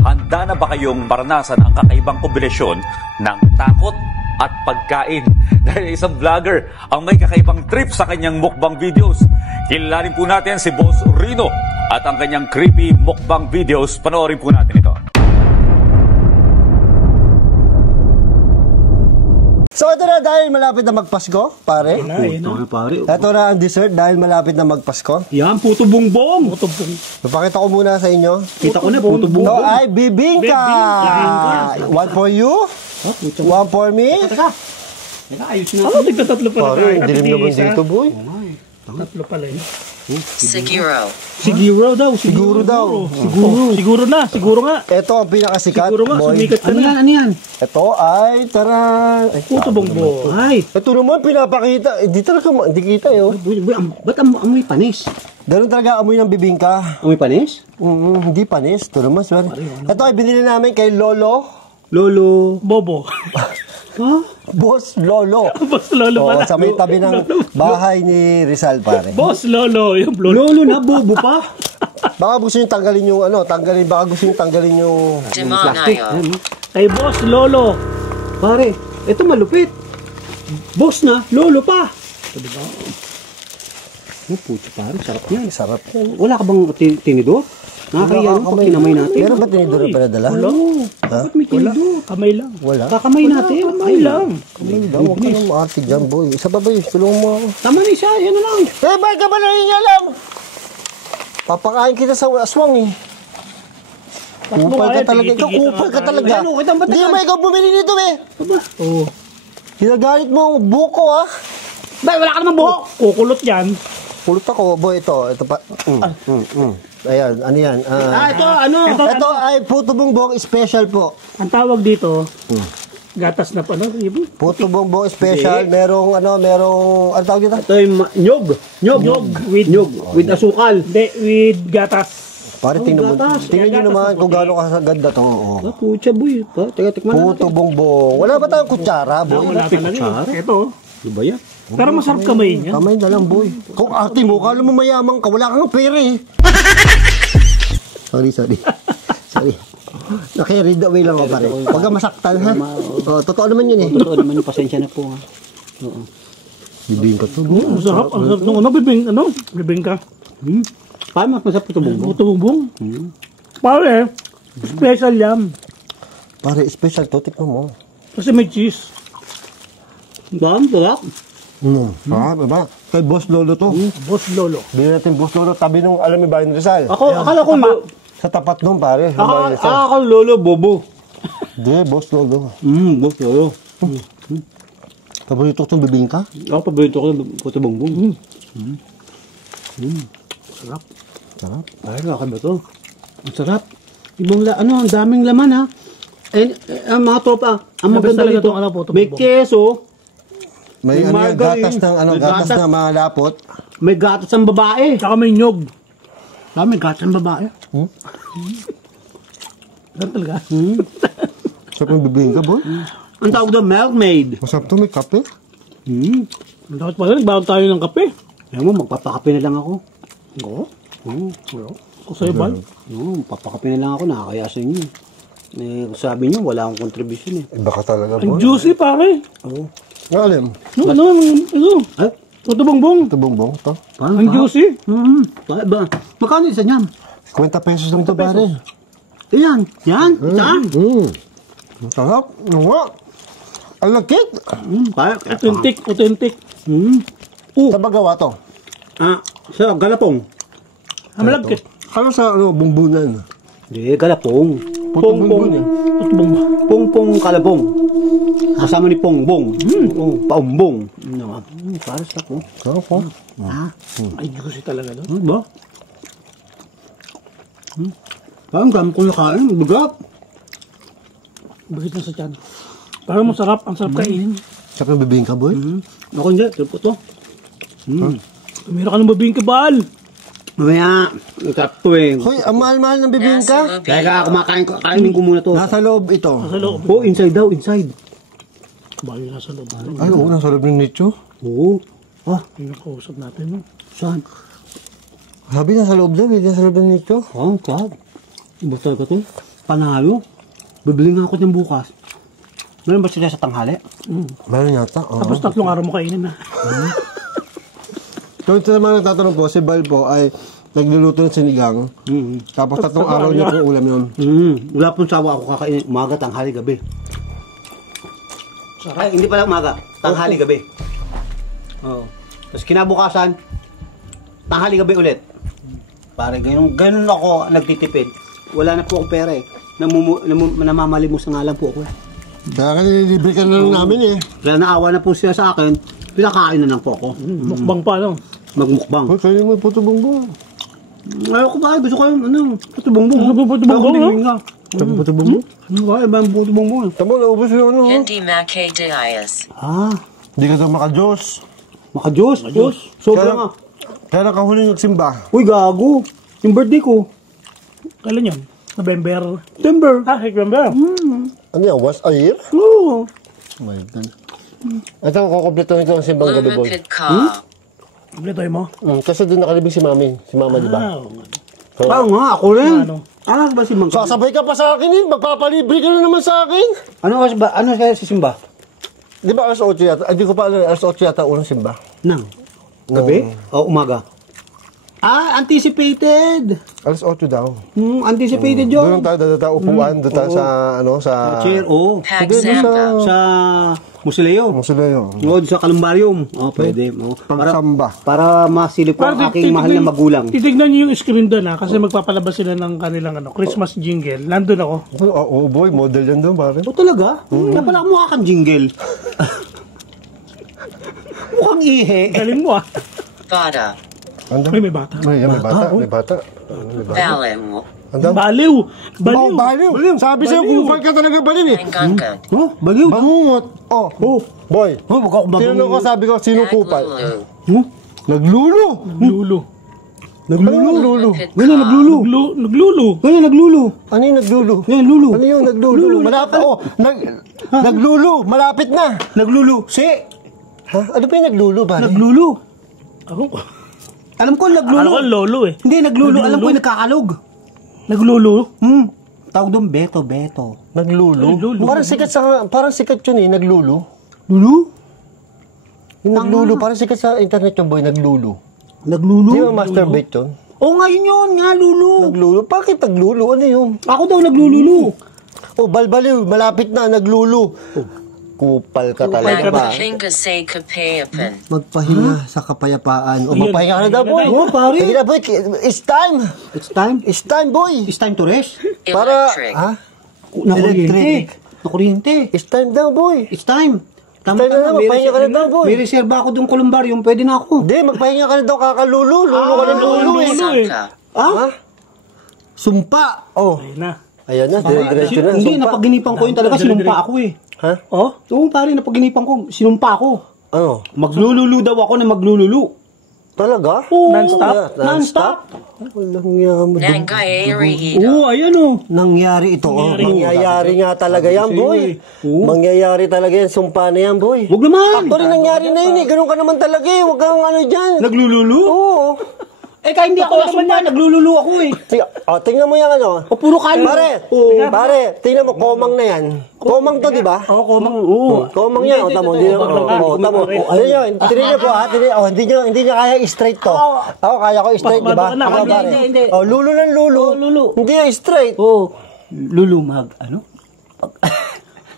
Handa na ba kayong maranasan ang kakaibang kombinasyon ng takot at pagkain? Dahil isang vlogger ang may kakaibang trip sa kanyang mukbang videos. Kilalanin po natin si Boss Rino at ang kanyang creepy mukbang videos. Panoorin po natin ito. So ito na dahil malapit na magpasko, pare. Pare. Ito na ang dessert dahil malapit na magpasko. Yan, puto bongbong. Puto bongbong. Papakita ko muna sa inyo. Kita ko na, puto bongbong. Ito ay bibingka. One for you, one for me. Teka, ayos na. Nagtatatlo pala Pare, dilim naman dito, boy. Tatlo pala yun. Siguro. Siguro daw. Siguro daw. Siguro na. Siguro nga. Ito ang pinakasikat, Siguro nga, boy. sumikat ka na. Ano yan? Ito ay, tara. Ay, Puto bongbong. Ay. ito naman pinapakita. Hindi talaga, hindi kita yun. Ba't amoy panis? Ganun talaga amoy ng bibingka. Amoy panis? Hindi panis. Ito naman, sir. Ito ay binili namin kay Lolo. Bobo. Ha? Boss Lolo. Boss Lolo Oo, pala. sa may tabi ng bahay ni Rizal, pare. Boss Lolo. Yung Lolo na, bobo pa. Baka gusto nyo tanggalin yung baka gusto nyo tanggalin yung Demonayo. Kay Boss Lolo. Pare, ito malupit. Boss na, Lolo pa. Diba? Puto pare, sarap yan. sarap yan. Wala ka bang tinidor? Nakakaya pag kinamay natin. Meron ba tinidor na pinadala? Wala. Ha? Bakit may tinidor? Kamay lang. Wala. Kakamay natin. Kamay lang. Huwag ka nang maarte dyan, boy. Isa ba ba yun? Tulungan mo ako. Tama na siya, yan na lang. Eh, bakit ka ba nangingalam? Papakain kita sa aswang eh. Kupal ka talaga. Ikaw, kupal ka talaga. Hindi naman ikaw bumili nito eh. Oo. Kinagalit mo ang buko ah. Ba, wala ka naman buhok. Kukulot yan. Pulot ako, boy. Ito pa. Ayan, ano yan? Ito, ano? Ito ay puto bongbong special po. Ang tawag dito, gatas na pa, no? Puto bongbong special. Merong ano tawag dito? Ito yung nyog. With asukal. Hindi, with gatas. Pare, tingnan nyo naman kung gaano kasaganda to. Ah, pucha, boy. Teka, tikman na Puto bongbong. Wala ba tayong kutsara, boy? Wala talaga. Ito. Diba yan? Pero masarap kamay niya. Kamay na lang, boy. Kung ate mo, kala mo mayamang ka, wala kang pera eh. Sorry. Okay, read the way lang ako, pare. Huwag kang masaktan, ha? Totoo naman yun eh. Totoo naman yung pasensya na po, ha? Oo. Bibingka to, boy. Masarap. Ang sarap nung bibingka. Paano mas masarap ito bongbong? Ito bongbong? Pare, special yan. Pare, special to, tikman mo. Kasi may cheese. Sarap. Ba? Kay Boss Lolo to. Boss Lolo. Bili natin Boss Lolo, tabi nung alam mo ba yung Rizal? Akala ko Sa tapat nung, pare. Ako Lolo Bobo. Hindi, Boss Lolo. Boss Lolo. Paborito ko itong bibingka? Ako paborito ko yung puto bongbong. Sarap. Ay, laki ba ito? Ang sarap. Ang daming laman, ha? Ang mga tropa, ang maganda rito, may keso, May gatas ng gatas na malapot. may gatas ng babae. Tsaka may nyog. May gatas ng babae. Ganun talaga. Sarap yung bibingka, boy. Ang tawag doon, milkmaid. Masarap to, may kape. Dapat pala, nagbaon tayo ng kape. Alam mo, magpapakape na lang ako. Oo? Ako sa'yo, Bal? Oo, magpapakape na lang ako, nakakaya sa inyo. Sabi niyo, wala akong contribution eh. Baka talaga, boy. Ang juicy, pare. Oo. Alam. Ito. Puto bongbong. Ito bongbong, to. Ang juicy. Magkano isa niyan? 50 pesos lang to, pare. Yan. Saan? Sarap. Nga. Ang lakit. Authentic. Saan ba gawa to? Sa Galapong. Malagkit. Kala sa bumbunan. Hindi, Galapong. Pongpong Kalabong. Kasama ni Pongbong. Paumbong. Para sa ko. Sarap. Ay, juicy talaga doon. Ba? Parang dami ko nakain. Bigat. Bigat na sa tiyan. Parang masarap. Ang sarap kainin. Sarap yung bibingka, boy. Ako hindi. Sarap to. Meron ka ng bibingka, Bal. Mamaya. Sarap to eh. Hoy, ang mahal-mahal ng bibingka. Kaya kainin ko muna to. Nasa loob ito. Nasa loob. Oh, inside daw. Inside. Bayo nasa loob. Ay, oo, nasa loob ng nicho. Oo. Yung nakausap natin. Saan? Sabi, nasa loob daw, nasa loob ng nicho. Sarap. Basta ka to. Panalo. Bibili nga ako ng bukas. Meron ba sila sa tanghali? Meron yata. Oo. Tapos 3 araw mo kainin na. Kung ito naman nagtatanong po, si Bal po ay nagluluto ng sinigang. Tapos 3 araw niya po ulam yun. Wala pong sawa ako kakainin. Umaga, tanghali, gabi. Ay, hindi pala umaga. Tanghali, gabi. Oo. Tapos kinabukasan, tanghali, gabi ulit. Pare, ganun ako nagtitipid. Wala na po akong pera eh. Namamalimos na nga lang po ako eh. Kaya ka nililibre ka na lang namin eh. Kaya naawa na po siya sa akin, pinakain na lang po ako. Mukbang pa lang. Magmukbang. Hoy, kayo mo yung puto bongbong. Ayaw ko ba? Gusto ko yung ano, puto bongbong. Puto bongbong, Ayaw ko nga. Sabi puto bongbong? Ano ba? Iba yung puto bongbong. Tamo, naubos yung ano. Hindi Mackay Diaz. Ah, Hindi ka daw makajos. maka-Diyos. Sobra nga. Kaya nakahuli nagsimba. Uy, gago. Yung birthday ko. Kailan yun? November. September. November. Ano yan? Once a year? Oo. Oh my God. Ito, kukumpletuhin ko ang simbang gabi, boy. Limited car. Kumpletoy mo? Kasi doon nakalibing si Mami. Si Mama, di ba? So, Oo nga, ako rin. Ano? Ano ba si Mang? sasabay ka pa sa akin eh. Magpapalibre ka na naman sa akin. Ano kaya si Simba? Di ba alas 8 yata? Hindi ko pa alam. Alas 8 yata unang simba. Nang? Gabi? O umaga? Ah, anticipated. Alas 8 daw. Anticipated Doon yun. tayo dadata upuan. Doon tayo sa, ano, sa... Chair, oo. Pagsamba. Sa Musileo. Musuleo. Oo, sa Kalumbarium. Oo, pwede. Oo. Pagsamba. Para masilip ko ang aking mahal na magulang. Titignan niyo yung screen doon kasi magpapalabas sila ng kanilang Christmas jingle. Nandun ako. Oo, boy. Model yan doon, pare. O talaga? Kaya pala mukha kang jingle. Mukhang ihe. Galing mo ah. Bada. Anda? May bata. May bata. May bata. Valem. Anda? Baliw. Baliw. Oh, baliw. Sabi sa'yo, kupal ka talaga baliw eh. Angangad. Oh, baliw. Bangungot. Oh. Boy. Oh, wag ako Tinanong ko, sabi ko, sino kupal? Naglulu. Naglulu. Lulu. Naglulu. Ganyan, naglulu. Naglulu. Ganyan, naglulu. Ano yung naglulu? Ganyan, lulu. Ano yung naglulu? Malapit. Oh, naglulu. Malapit na. Naglulu. Ha? Ano ba yung naglulu, pare? Naglulu. Ako. Alam ko, naglulu. Akala ko lolo eh. Hindi, naglulu. Alam ko, nagkakalog. Naglulu. Tawag doon, beto. Naglulu? Naglulu. Parang sikat yun eh, naglulu. Lulu? Yung naglulu, parang sikat sa internet yung boy, naglulu. Naglulu? Di ba masturbate yun? Oo nga, yun nga, lulu. Naglulu? Bakit naglulu? Ano yun? Ako daw naglululu. Oh, balbaliw, malapit na, naglulu. Kupal ka talaga ba? Magpahinga sa kapayapan. Magpahinga sa kapayapaan. O, magpahinga ka na daw, boy. Oo, pare. Sige na, boy. It's time. It's time. It's time, boy. It's time to rest. Para, Electric. ha? Na kuryente. Electric. Na kuryente. It's time daw, boy. It's time. Time na naman, magpahinga ka na daw, boy. May reserva ako doon Columbarium, pwede na ako. Hindi, magpahinga ka na daw, kakalulu. Lulu ka na lulu eh. Saka. Ha? Sumpa. Oh, Ayun na. ayan na, dire-diretso na. Hindi, Sumpa. napaginipan ko yun talaga, sinumpa ako eh. Ha? Oh? Oo, pare, napaginipan ko, sinumpa ako. Ano? Maglululu daw ako na maglululu. Talaga? Oo. Non-stop? Non-stop. Walang yaman. Nangyayari ito. Oo, ayan o. Nangyari ito. Oh. Mangyayari nga talaga yan, boy. Oo. Mangyayari talaga yan. Sumpa na yan, boy. Huwag naman. Actually, nangyari na yun eh. Ganun ka naman talaga eh. Huwag kang ano dyan. Naglululu? Oo. Eh, kaya hindi ako nasumpa, naglululu ako eh. Tingnan mo yan ano. O, puro kayo. Pare, pare, tingnan mo, komang na yan. Komang to, di ba? Oo, komang. Oo. Komang yan. O, tamo, hindi naman. O, tamo. Ano yun? Tingnan niyo po ha. Hindi niya kaya straight to. Ako, kaya ko straight, di ba? Ako, pare. Hindi. O, lulo ng lulo. Lulo. Hindi yan straight. Oo. Lulu ano?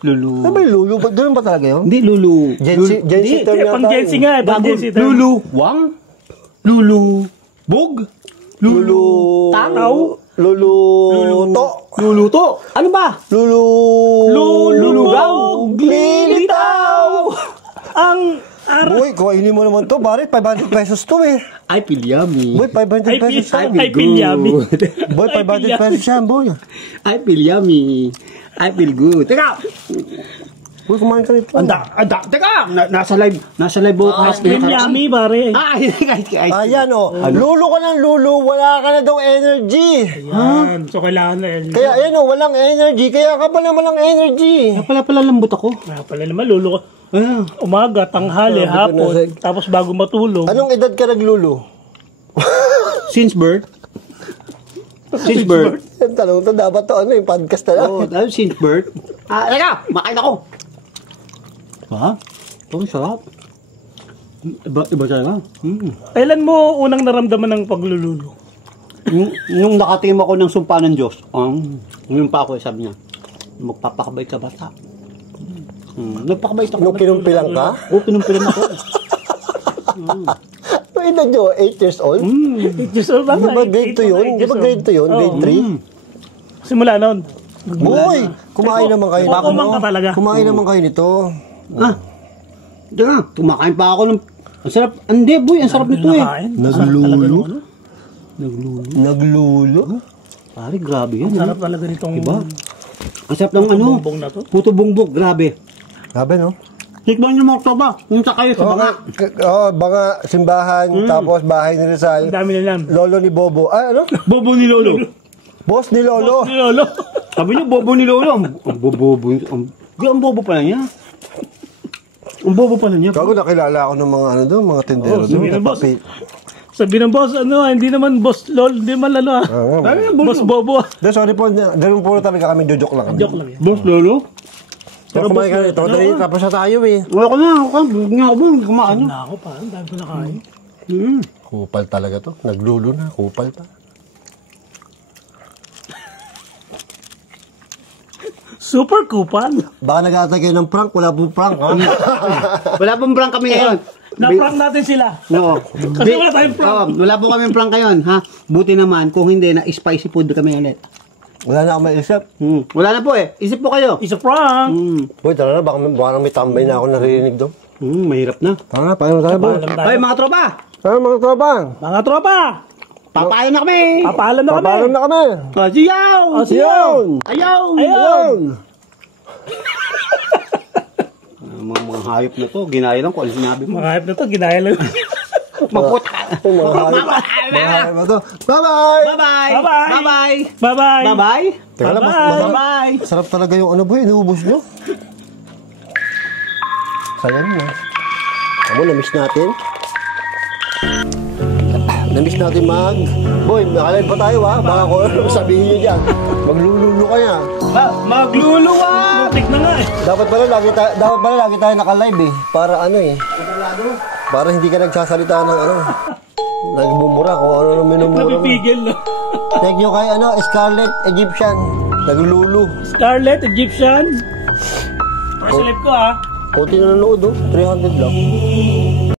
Lulu. Ano ba yung lulo? Ganun ba talaga yun? Hindi, lulu. Gen Z term yata. Pang Gen Z nga eh. Pang Gen Z. Lulu. Wang? Lulu. Bog? Lulu. Tangaw? Luluto. Luluto? Ano ba? Lulugaw? Lilitaw. Ang Boy, kainin mo naman to. Pare, 500 pesos to eh. I feel yummy. Boy, 500 pesos to. I feel yummy. Boy, 500 pesos yan, boy. I feel yummy. I feel good. Teka! Boy, kumain ka nito. Teka! Nasa live po. yummy pare. Ayan o. Lulo ka ng lulo, wala ka na daw energy. Yan. So kailangan na yan. Kaya ayan o, walang energy. Kaya ka pa naman ng energy. Pala lambot ako. Nga pala naman lulu ko. Umaga, tanghali, hapon. Tapos bago matulog. Anong edad ka naglulo? Since birth? Since birth. Yung tanong to, dapat to ano yung podcast na lang. Oo, dahil since birth. Teka, makain ako. Ha? Ang sarap. Iba talaga. Kailan mo unang naramdaman ng paglululo? Nung nakatingin ako ng sumpa ng Diyos, ngayon pa ako, sabi niya, magpapakabait ka bata. Nagpakabait ako. Nung kinumpilang ka? Oo, kinumpilang ako. May edad nyo, 8 years old? 8 years old ba? Di ba grade 2 yun? Di ba grade 2 yun? Grade 3? Simula noon. Boy! Kumain naman kayo. Kumang ka talaga. Kumain naman kayo nito. Diyan, kumakain pa ako ng... Ang sarap. Hindi, boy, ang sarap nito eh. Naglulo? Naglulo? Pare, grabe yan. Sarap talaga nitong... Diba? Ang sarap ng ano. Bongbong na to. Puto bongbong, grabe. Grabe, no? Tikman nyo mga tropa. Punta kayo sa banga. Banga, simbahan, tapos bahay ni Rizal. Ang dami na yan. Lolo ni Bobo. Ay, ano? Bobo ni Lolo. Boss ni Lolo. Ni Lolo. Sabi niyo, bobo ni Lolo. Ang bobo pala niya. Ang bobo pala niya. Gago, nakilala ako ng mga ano doon, mga tindero doon. sabi ng boss. Sabi ng boss, ano, hindi naman boss Lolo, hindi man ano boss Bobo. Sorry po, ganun po talaga kami, joke lang kami. Joke lang yan. Boss Lolo? Pero kumain ka nito, dali, tapos na tayo eh. Wala ko na. Hindi nga ako ba? Hindi kumain. Na ako pa, ang dami ko nakain. Kupal talaga to, naglulo na, kupal pa. Super kupal. Baka nag-aatay kayo ng prank, wala pong prank, ha? Wala pong prank kami ngayon. Na-prank natin sila. No. Kasi wala tayong prank. Wala po kami prank ngayon, ha? Buti naman, kung hindi na spicy food kami ulit. Wala na ako maisip. Wala na po eh. Isip po kayo. It's a prank. Uy, tara na, baka may tambay na ako naririnig doon. Mahirap na. Tara na, paano tayo ba? Ay, mga tropa! Tara mga trabang! Mga tropa, Papaalam na kami! papaalam na kami. Papaalam na kami! Siyaw! Siyon! Ayaw! Ayun! Mga hayop na to, ginaya lang kung ano sinabi mo. Mga hype na to, ginaya lang. Magputa! Bye-bye! Bye-bye! Bye-bye! Bye-bye! Bye-bye! Bye-bye. Bye-bye! Teka lang, Bye-bye! sarap talaga yung ano boy, inuubos nyo. Sayang na. Amo, na-miss natin. Na-miss natin Boy, nakalive pa tayo ha. Baka kung ano sabihin nyo dyan. Maglululo ka na. Magluluwag! Tik na nga eh. Dapat pala lagi tayo naka-live eh. Para ano eh. Para hindi ka nagsasalita ng ano. Nagbumura kung ano nang minumura mo. Napipigil. No? Thank you kay ano, Scarlet Egyptian. Naglulu. Scarlet Egyptian. First live ko ha. Kunti na nanood oh. 300 lang.